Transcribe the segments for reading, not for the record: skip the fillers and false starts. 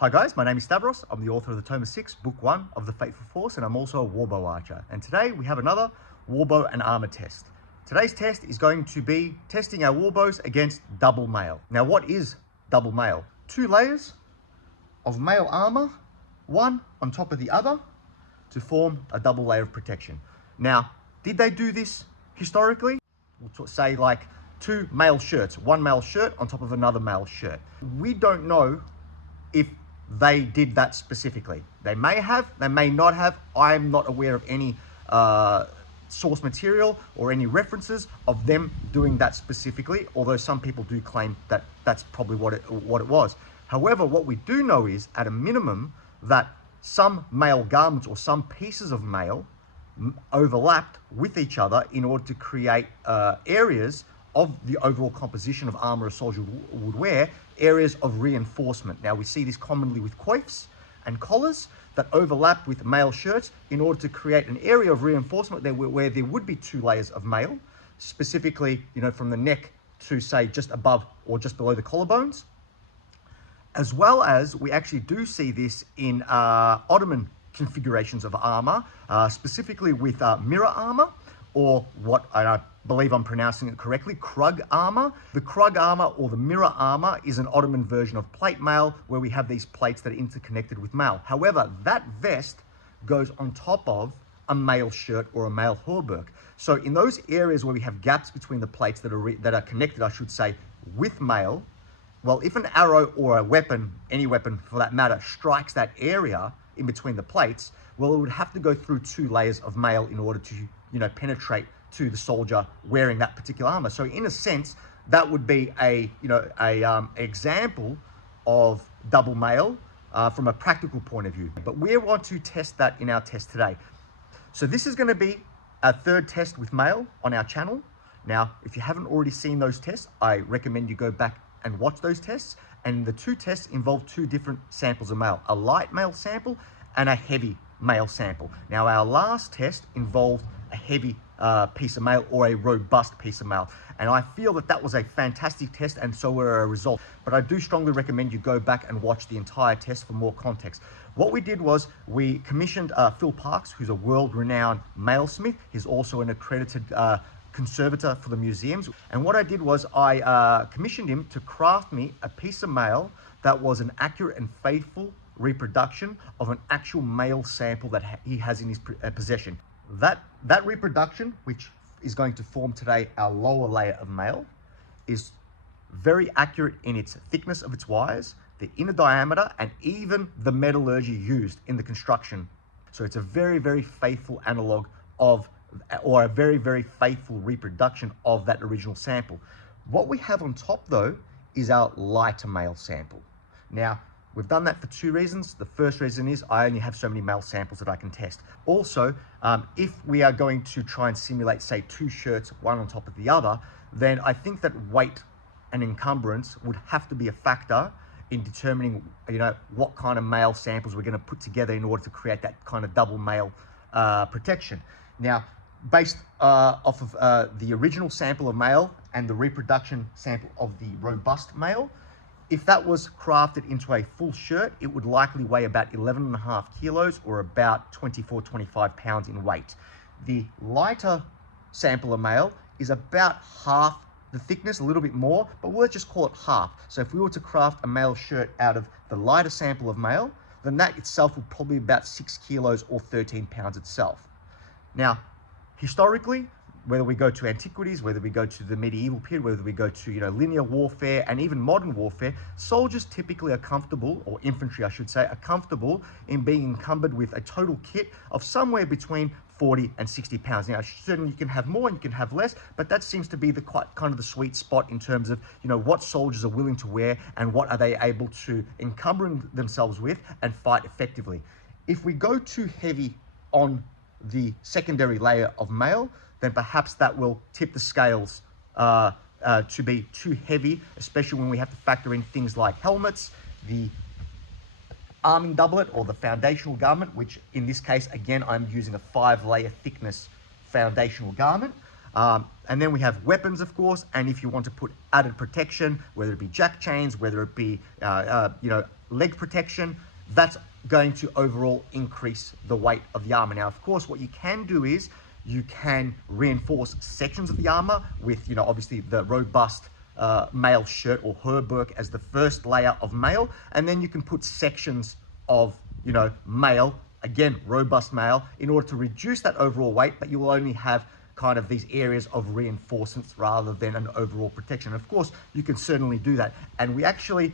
Hi guys, my name is Stavros. I'm the author of the Tome of 6, Book 1 of the Fateful Force, and I'm also a Warbow archer. And today we have another Warbow and armor test. Today's test is going to be testing our Warbows against double mail. Now what is double mail? 2 layers of mail armor, one on top of the other, to form a double layer of protection. Now, did they do this historically? We'll say like 2 mail shirts, one mail shirt on top of another mail shirt. We don't know if they did that specifically. They may have, they may not have. I'm not aware of any source material or any references of them doing that specifically, although some people do claim that that's probably what it was. However, what we do know is, at a minimum, that some mail garments or some pieces of mail overlapped with each other in order to create areas of the overall composition of armor a soldier would wear, areas of reinforcement. Now we see this commonly with coifs and collars that overlap with mail shirts in order to create an area of reinforcement there where there would be 2 layers of mail, specifically, from the neck to say just above or just below the collarbones. As well as we actually do see this in Ottoman configurations of armor, specifically with mirror armor, or what I believe I'm pronouncing it correctly, Krug armor. The Krug armor or the mirror armor is an Ottoman version of plate mail where we have these plates that are interconnected with mail. However, that vest goes on top of a mail shirt or a mail hauberk. So in those areas where we have gaps between the plates that are connected, I should say, with mail, well, if an arrow or a weapon, any weapon for that matter, strikes that area in between the plates, well, it would have to go through 2 layers of mail in order to, penetrate to the soldier wearing that particular armor. So in a sense, that would be a example of double mail from a practical point of view. But we want to test that in our test today. So this is going to be our 3rd test with mail on our channel. Now, if you haven't already seen those tests, I recommend you go back and watch those tests. And the 2 tests involve 2 different samples of mail, a light mail sample and a heavy mail sample. Now, our last test involved a heavy piece of mail or a robust piece of mail, and I feel that that was a fantastic test, and so were our results. But I do strongly recommend you go back and watch the entire test for more context. What we did was we commissioned Phil Parks, who's a world-renowned mailsmith. He's also an accredited conservator for the museums. And what I did was I commissioned him to craft me a piece of mail that was an accurate and faithful reproduction of an actual mail sample that he has in his possession. That reproduction, which is going to form today our lower layer of mail, is very accurate in its thickness of its wires, the inner diameter, and even the metallurgy used in the construction. So it's a very, very faithful analog of, or a very, very faithful reproduction of that original sample. What we have on top, though, is our lighter mail sample. Now, we've done that for 2 reasons. The first reason is I only have so many mail samples that I can test. Also, if we are going to try and simulate, say, 2 shirts, one on top of the other, then I think that weight and encumbrance would have to be a factor in determining, what kind of mail samples we're going to put together in order to create that kind of double mail protection. Now, based off of the original sample of mail and the reproduction sample of the robust mail, if that was crafted into a full shirt, it would likely weigh about 11.5 kilos or about 24-25 pounds in weight. The lighter sample of mail is about half the thickness, a little bit more, but we'll just call it half. So if we were to craft a mail shirt out of the lighter sample of mail, then that itself would probably be about 6 kilos or 13 pounds itself. Now, historically, whether we go to antiquities, whether we go to the medieval period, whether we go to linear warfare and even modern warfare, soldiers typically are comfortable, or infantry I should say, are comfortable in being encumbered with a total kit of somewhere between 40 and 60 pounds. Now, certainly you can have more and you can have less, but that seems to be the kind of the sweet spot in terms of what soldiers are willing to wear and what are they able to encumber themselves with and fight effectively. If we go too heavy on the secondary layer of mail, then perhaps that will tip the scales to be too heavy, especially when we have to factor in things like helmets, the arming doublet or the foundational garment, which in this case, again, I'm using a 5-layer thickness foundational garment. And then we have weapons, of course, and if you want to put added protection, whether it be jack chains, whether it be leg protection, that's going to overall increase the weight of the armor. Now, of course, what you can do is you can reinforce sections of the armor with, obviously the robust mail shirt or herberk as the first layer of mail, and then you can put sections of, mail, again, robust mail, in order to reduce that overall weight, but you will only have kind of these areas of reinforcements rather than an overall protection. Of course, you can certainly do that. And we actually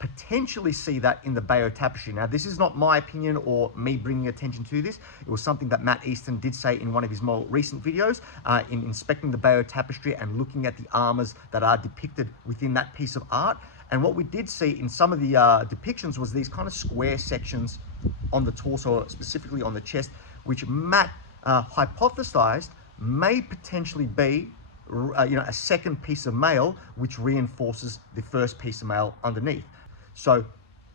potentially see that in the Bayeux Tapestry. Now, this is not my opinion or me bringing attention to this. It was something that Matt Easton did say in one of his more recent videos in inspecting the Bayeux Tapestry and looking at the armors that are depicted within that piece of art. And what we did see in some of the depictions was these kind of square sections on the torso, specifically on the chest, which Matt hypothesized may potentially be a second piece of mail which reinforces the first piece of mail underneath. So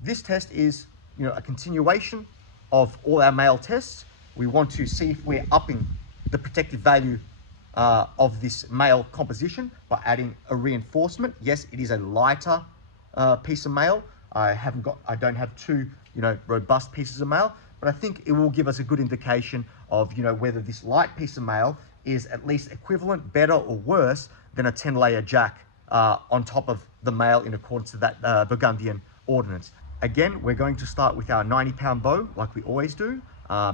this test is a continuation of all our mail tests. We want to see if we're upping the protective value of this mail composition by adding a reinforcement. Yes, it is a lighter piece of mail. I don't have two robust pieces of mail, but I think it will give us a good indication of whether this light piece of mail is at least equivalent, better, or worse than a 10-layer jack on top of the mail in accordance to that Burgundian ordnance. Again, we're going to start with our 90-pound bow, like we always do,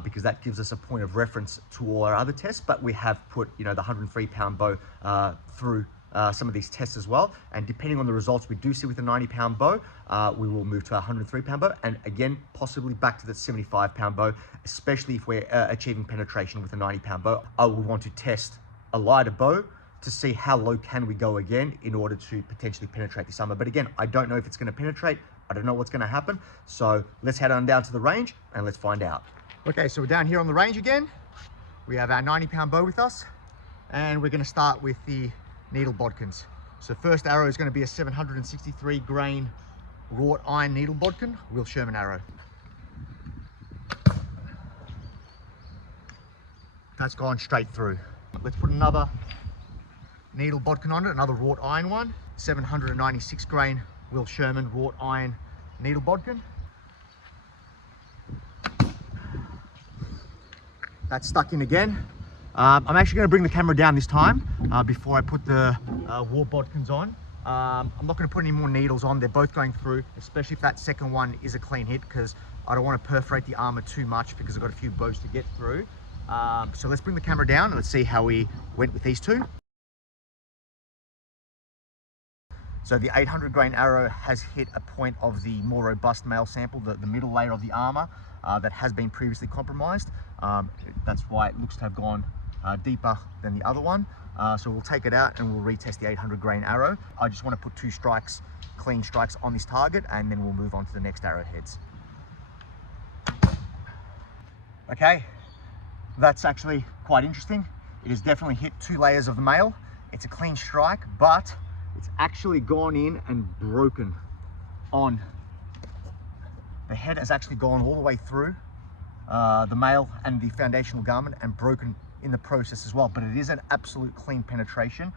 because that gives us a point of reference to all our other tests, but we have put the 103-pound bow through some of these tests as well, and depending on the results we do see with the 90-pound bow, we will move to our 103-pound bow, and again possibly back to the 75-pound bow, especially if we're achieving penetration with a 90-pound bow. I will want to test a lighter bow to see how low can we go again in order to potentially penetrate this armor. But again, I don't know if it's going to penetrate. I don't know what's going to happen. So let's head on down to the range and let's find out. Okay, so we're down here on the range again. We have our 90-pound bow with us, and we're going to start with the needle bodkins. So first arrow is going to be a 763 grain wrought iron needle bodkin, Will Sherman arrow. That's gone straight through. Let's put another needle bodkin on it, another wrought iron one, 796 grain Will Sherman wrought iron needle bodkin. That's stuck in again. I'm actually going to bring the camera down this time before I put the war bodkins on. I'm not going to put any more needles on. They're both going through, especially if that second one is a clean hit, because I don't want to perforate the armor too much because I've got a few bows to get through. So let's bring the camera down and let's see how we went with these two. So the 800 grain arrow has hit a point of the more robust male sample, the middle layer of the armor that has been previously compromised. That's why it looks to have gone deeper than the other one. So we'll take it out and we'll retest the 800 grain arrow. I just want to put two strikes, clean strikes on this target, and then we'll move on to the next arrowheads. Okay, that's actually quite interesting. It has definitely hit two layers of the mail. It's a clean strike, but it's actually gone in and broken on. The head has actually gone all the way through the mail and the foundational garment and broken in the process as well, but it is an absolute clean penetration.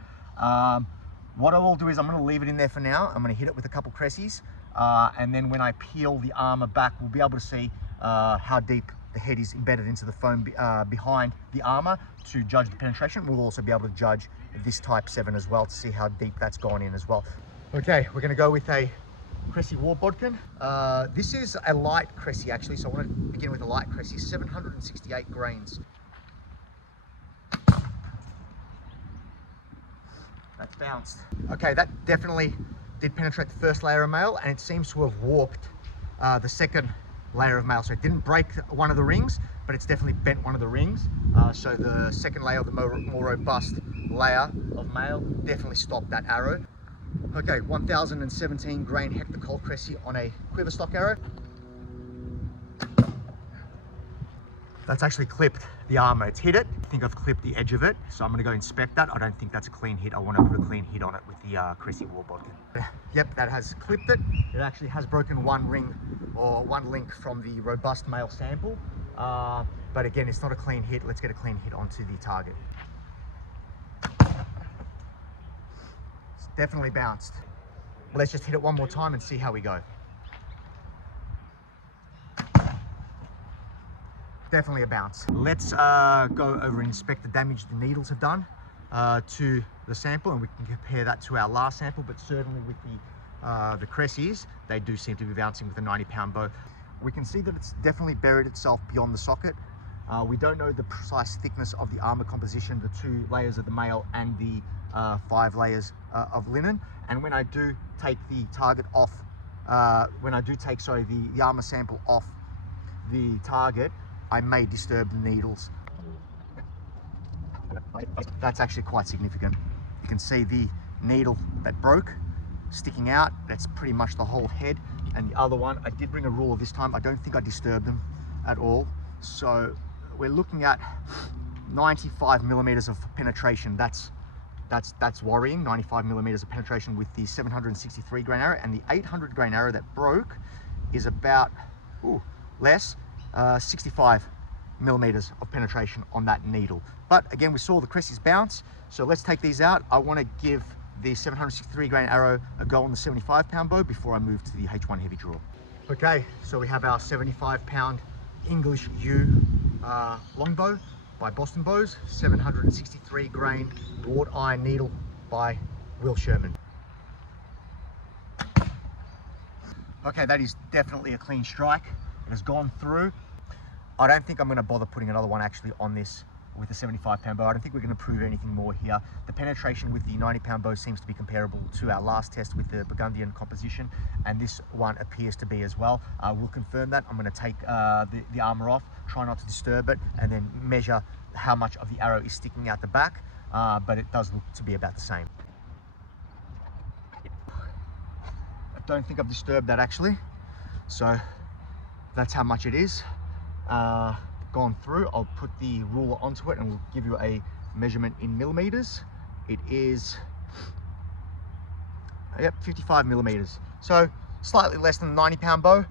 What I will do is I'm going to leave it in there for now. I'm going to hit it with a couple cressies, and then when I peel the armor back, we'll be able to see how deep the head is embedded into the foam behind the armor to judge the penetration. We'll also be able to judge this type 7 as well to see how deep that's gone in as well. Okay, we're going to go with a Cressy war bodkin. This is a light Cressy actually, so I want to begin with a light Cressy, 768 grains. That's bounced. Okay, that definitely did penetrate the first layer of mail, and it seems to have warped the second layer of mail. So it didn't break one of the rings, but it's definitely bent one of the rings. So the second layer of the more robust layer of mail definitely stopped that arrow. Okay, 1017 grain Hector Colt Cressy on a Quiverstock arrow. That's actually clipped the armor. It's hit it. I think I've clipped the edge of it, so I'm going to go inspect that. I don't think that's a clean hit. I want to put a clean hit on it with the Cressy war bodkin. Yep, that has clipped it. It actually has broken one ring or one link from the robust male sample, but again, it's not a clean hit. Let's get a clean hit onto the target. Definitely bounced. Let's just hit it one more time and see how we go. Definitely a bounce. Let's go over and inspect the damage the needles have done to the sample, and we can compare that to our last sample, but certainly with the Cressies, they do seem to be bouncing with a 90-pound bow. We can see that it's definitely buried itself beyond the socket. We don't know the precise thickness of the armor composition, the 2 layers of the mail and the 5 layers of linen. And when I do take the target off, the armor sample off the target, I may disturb the needles. That's actually quite significant. You can see the needle that broke sticking out. That's pretty much the whole head. And the other one, I did bring a ruler this time. I don't think I disturbed them at all. So we're looking at 95 millimeters of penetration. That's worrying. 95 millimeters of penetration with the 763 grain arrow, and the 800 grain arrow that broke is about less, 65 millimeters of penetration on that needle. But again, we saw the Cressies bounce, so let's take these out. I want to give the 763 grain arrow a go on the 75-pound bow before I move to the H1 Heavydraw. Okay, so we have our 75-pound English U Longbow by Boston Bows, 763 grain wrought iron needle by Sherman. Okay, that is definitely a clean strike. It has gone through. I don't think I'm going to bother putting another one actually on this with a 75-pound bow. I don't think we're going to prove anything more here. The penetration with the 90-pound bow seems to be comparable to our last test with the Burgundian composition, and this one appears to be as well. We'll confirm that. I'm going to take the armor off, try not to disturb it, and then measure how much of the arrow is sticking out the back, but it does look to be about the same. I don't think I've disturbed that actually, so that's how much it is. Gone through. I'll put the ruler onto it and we'll give you a measurement in millimeters. It is 55 millimeters, so slightly less than the 90-pound bow,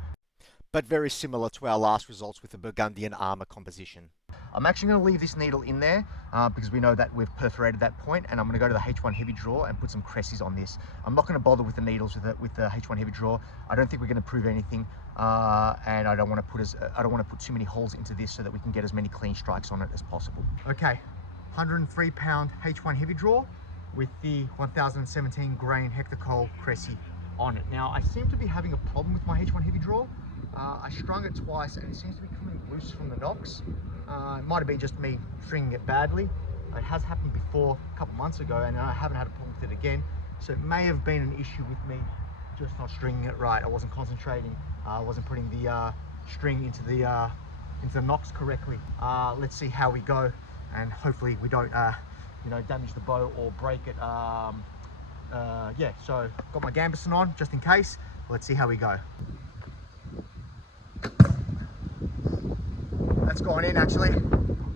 but very similar to our last results with the Burgundian armor composition. I'm actually going to leave this needle in there because we know that we've perforated that point, and I'm going to go to the H1 Heavydraw and put some Cressies on this. I'm not going to bother with the needles with the H1 Heavydraw. I don't think we're going to prove anything, and I don't want to put too many holes into this so that we can get as many clean strikes on it as possible. Okay, 103-pound H1 Heavydraw with the 1017 grain Hector Cressie on it. Now I seem to be having a problem with my H1 Heavydraw. I strung it twice and it seems to be coming loose from the nocks. It might have been just me stringing it badly. It has happened before a couple months ago, and I haven't had a problem with it again. So it may have been an issue with me just not stringing it right. I wasn't concentrating. I wasn't putting the string into the nocks correctly. Let's see how we go, and hopefully we don't damage the bow or break it. Yeah, so got my gambeson on just in case. Let's see how we go. That's gone in actually.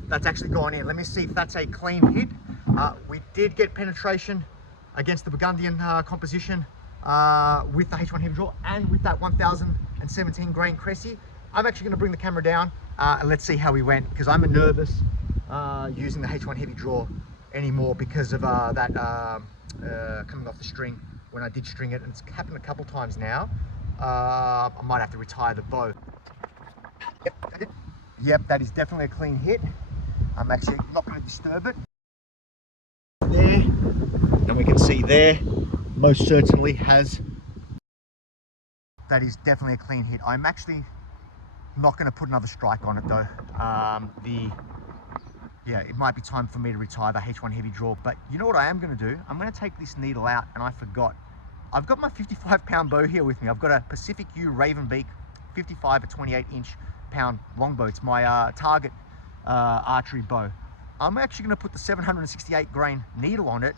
That's actually gone in. Let me see if that's a clean hit. We did get penetration against the Burgundian composition with the H1 Heavydraw and with that 1017 grain Cressie. I'm actually going to bring the camera down and let's see how we went, because I'm nervous using the H1 Heavydraw anymore because of that coming off the string when I did string it, and it's happened a couple times now. I might have to retire the bow. Yep, that is definitely a clean hit. I'm actually not going to disturb it. There, and we can see there, most certainly has. That is definitely a clean hit. I'm actually not going to put another strike on it though. Yeah, it might be time for me to retire the H1 Heavydraw, but you know what I am going to do? I'm going to take this needle out, and I forgot. I've got my 55-pound bow here with me. I've got a Pacific U Ravenbeak 55 at 28-inch pound longbow. It's my target archery bow. I'm actually going to put the 768 grain needle on it,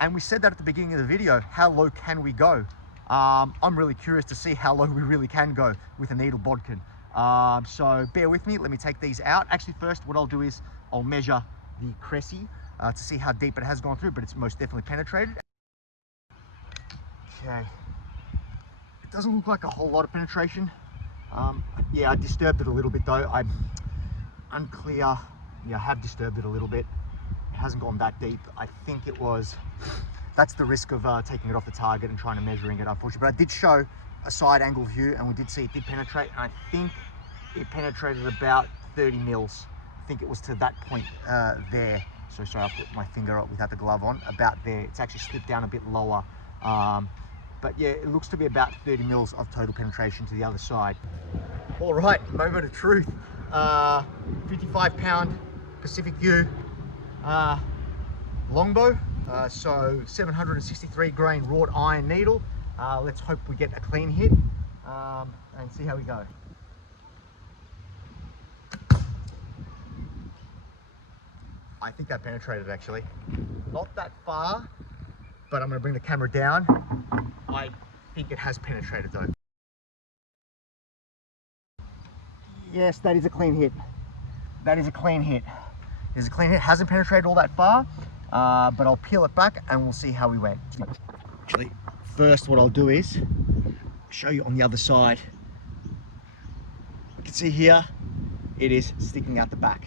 and we said that at the beginning of the video, how low can we go? I'm really curious to see how low we really can go with a needle bodkin. So bear with me, let me take these out. Actually first what I'll do is I'll measure the Cressie to see how deep it has gone through, but it's most definitely penetrated. Okay, it doesn't look like a whole lot of penetration. Yeah, I disturbed it a little bit though. I'm unclear. Yeah, I have disturbed it a little bit. It hasn't gone that deep. I think it was that's the risk of taking it off the target and trying to measuring it, unfortunately. But I did show a side angle view, and we did see it did penetrate, and I think it penetrated about 30 mils. I think it was to that point there. So sorry, I'll put my finger up without the glove on, about there. It's actually slipped down a bit lower. But yeah, it looks to be about 30 mils of total penetration to the other side. All right, moment of truth. 55-pound Pacific U longbow. So 763 grain wrought iron needle. Let's hope we get a clean hit and see how we go. I think that penetrated actually. Not that far, but I'm going to bring the camera down. I think it has penetrated though. Yes, that is a clean hit. That is a clean hit. There's a clean hit. Hasn't penetrated all that far, but I'll peel it back and we'll see how we went. Actually, first what I'll do is show you on the other side. You can see here, it is sticking out the back.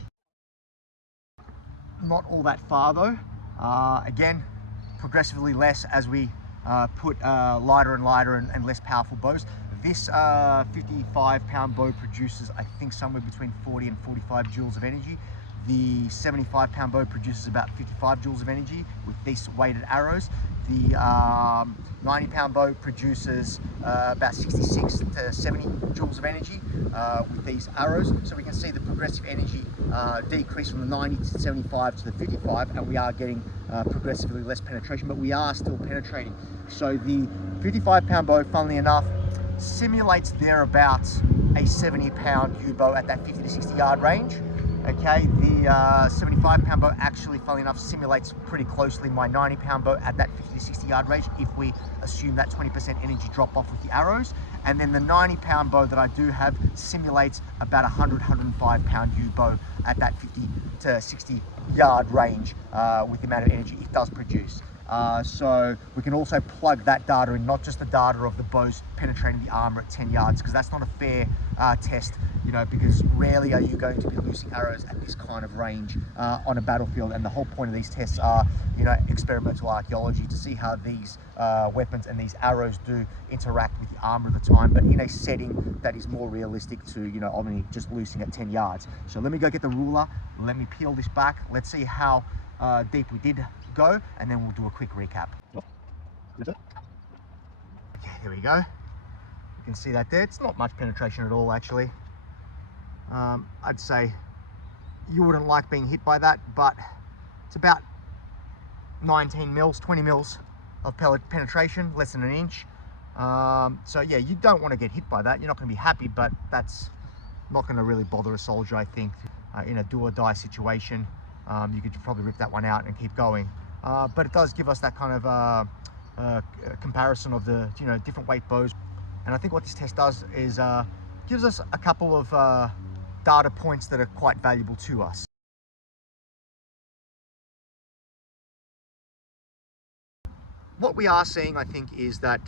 Not all that far though. Again, progressively less as we put lighter and lighter and less powerful bows. This 55-pound bow produces, I think, somewhere between 40 and 45 joules of energy. The 75-pound bow produces about 55 joules of energy with these weighted arrows. The 90-pound bow produces about 66 to 70 joules of energy with these arrows. So we can see the progressive energy decrease from the 90 to 75 to the 55, and we are getting progressively less penetration, but we are still penetrating. So the 55-pound bow, funnily enough, simulates thereabouts a 70-pound U-bow at that 50 to 60 yard range. Okay, the 75-pound bow actually, funnily enough, simulates pretty closely my 90-pound bow at that 50 to 60 yard range if we assume that 20% energy drop off with the arrows. And then the 90-pound bow that I do have simulates about 105-pound U-bow at that 50 to 60 yard range with the amount of energy it does produce. So we can also plug that data in, not just the data of the bows penetrating the armor at 10 yards, because that's not a fair test, you know, because rarely are you going to be losing arrows at this kind of range on a battlefield. And the whole point of these tests are, you know, experimental archaeology to see how these weapons and these arrows do interact with the armor of the time, but in a setting that is more realistic to, you know, only just losing at 10 yards. So let me go get the ruler, let me peel this back, let's see how deep we did go, and then we'll do a quick recap. Okay, there we go. You can see that there. It's not much penetration at all, actually. I'd say you wouldn't like being hit by that, but it's about 19 mils, 20 mils of pellet penetration, less than an inch. So yeah, you don't want to get hit by that. You're not going to be happy, but that's not going to really bother a soldier, I think. In a do or die situation, you could probably rip that one out and keep going. But it does give us that kind of comparison of the, you know, different weight bows. And I think what this test does is gives us a couple of data points that are quite valuable to us. What we are seeing, I think, is that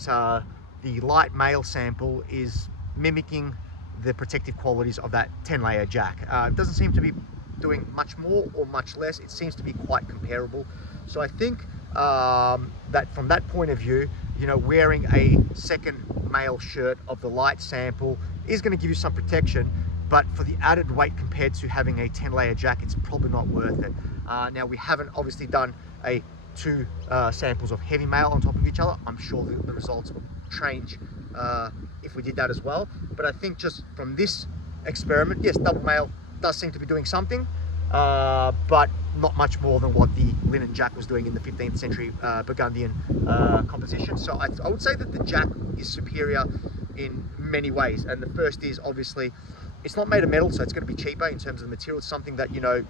the light male sample is mimicking the protective qualities of that 10-layer jack. It doesn't seem to be doing much more or much less. It seems to be quite comparable. So I think that from that point of view, you know, wearing a second male shirt of the light sample is going to give you some protection, but for the added weight compared to having a 10-layer jack, it's probably not worth it. Now, we haven't obviously done two samples of heavy mail on top of each other. I'm sure that the results will change if we did that as well. But I think just from this experiment, yes, double mail does seem to be doing something, but not much more than what the linen jack was doing in the 15th century Burgundian composition. So I would say that the jack is superior in many ways. And the first is obviously it's not made of metal, so it's going to be cheaper in terms of the material. It's something that, you know,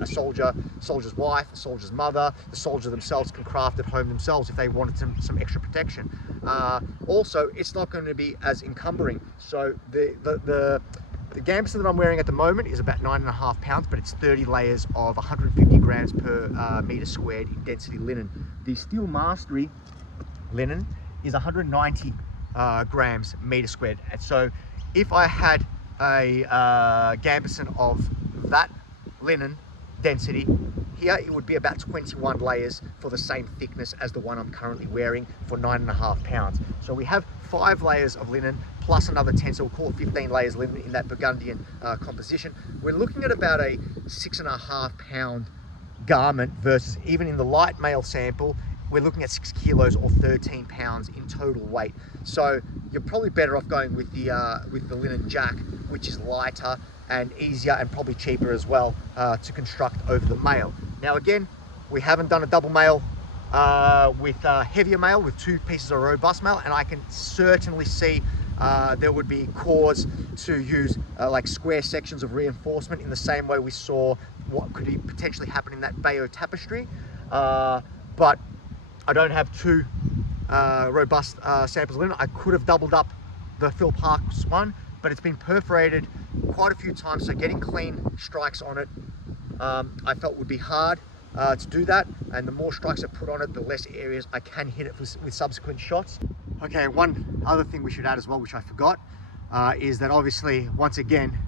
a soldier's wife, a soldier's mother, the soldier themselves can craft at home themselves if they wanted some extra protection. Also, it's not going to be as encumbering. So the gambeson that I'm wearing at the moment is about 9.5 pounds, but it's 30 layers of 150 grams per meter squared in density linen. The Steel Mastery linen is 190 grams meter squared. And so if I had a gambeson of that linen density here it would be about 21 layers for the same thickness as the one I'm currently wearing for 9.5 pounds. So we have 5 layers of linen plus another 10, so we'll call it 15 layers of linen in that Burgundian composition. We're looking at about a 6.5 pound garment versus, even in the light male sample, we're looking at 6 kilos or 13 pounds in total weight. So you're probably better off going with the linen jack, which is lighter and easier and probably cheaper as well to construct over the male. Now again, we haven't done a double male with heavier male with 2 pieces of robust male, and I can certainly see there would be cause to use like square sections of reinforcement in the same way we saw what could potentially happen in that Bayeux tapestry. But I don't have 2 robust samples of linen. I could have doubled up the Phil Parks one, but it's been perforated quite a few times, so getting clean strikes on it I felt would be hard to do that, and the more strikes I put on it, the less areas I can hit it with subsequent shots. Okay, one other thing we should add as well, which I forgot, is that obviously once again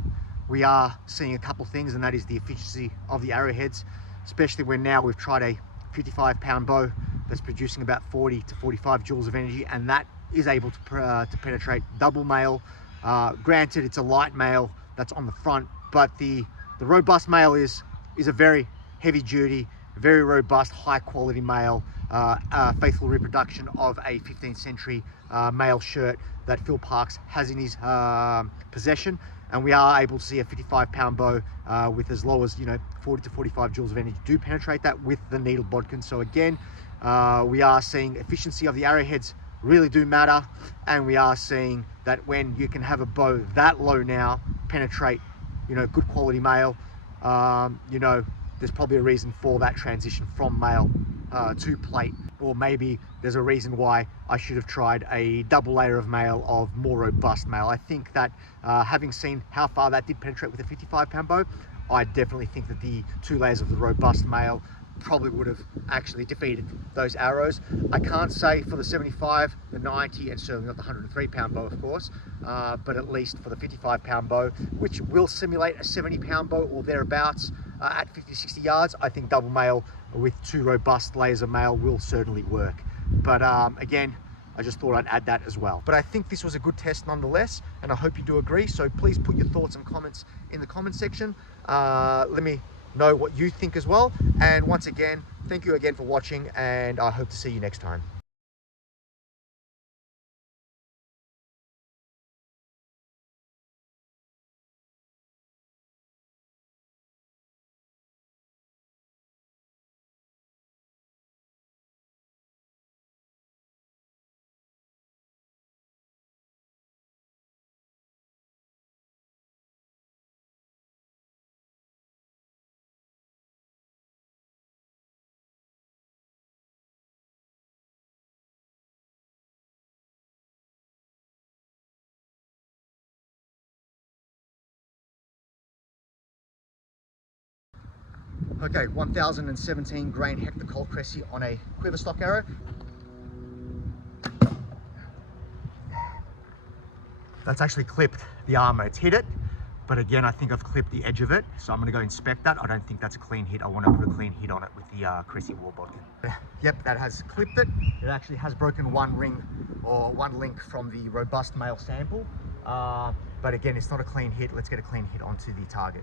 we are seeing a couple things, and that is the efficiency of the arrowheads, especially when now we've tried a 55 pound bow that's producing about 40 to 45 joules of energy, and that is able to penetrate double male. Granted, it's a light male that's on the front, but the robust male is a very heavy duty, very robust, high quality male, faithful reproduction of a 15th century male shirt that Phil Parks has in his possession, and we are able to see a 55 pound bow with as low as 40 to 45 joules of energy do penetrate that with the needle bodkin. So again, we are seeing efficiency of the arrowheads really do matter, and we are seeing that when you can have a bow that low now penetrate good quality male, there's probably a reason for that transition from male to plate, or maybe there's a reason why I should have tried a double layer of male of more robust male. I think that having seen how far that did penetrate with a 55 pound bow, I definitely think that the 2 layers of the robust male probably would have actually defeated those arrows. I can't say for the 75, the 90, and certainly not the 103 pound bow, of course, but at least for the 55 pound bow, which will simulate a 70 pound bow or thereabouts at 50-60 yards, I think double male with 2 robust layers of male will certainly work. But again, I just thought I'd add that as well. But I think this was a good test nonetheless, and I hope you do agree. So please put your thoughts and comments in the comment section. Let me know what you think as well. And once again, thank you again for watching, and I hope to see you next time. Okay, 1017 grain Hector Colt Cressy on a Quiverstock arrow. That's actually clipped the armor. It's hit it, but again, I think I've clipped the edge of it, so I'm going to go inspect that. I don't think that's a clean hit. I want to put a clean hit on it with the Cressy Warbow. Yep, that has clipped it. It actually has broken one ring or one link from the robust male sample, but again, it's not a clean hit. Let's get a clean hit onto the target.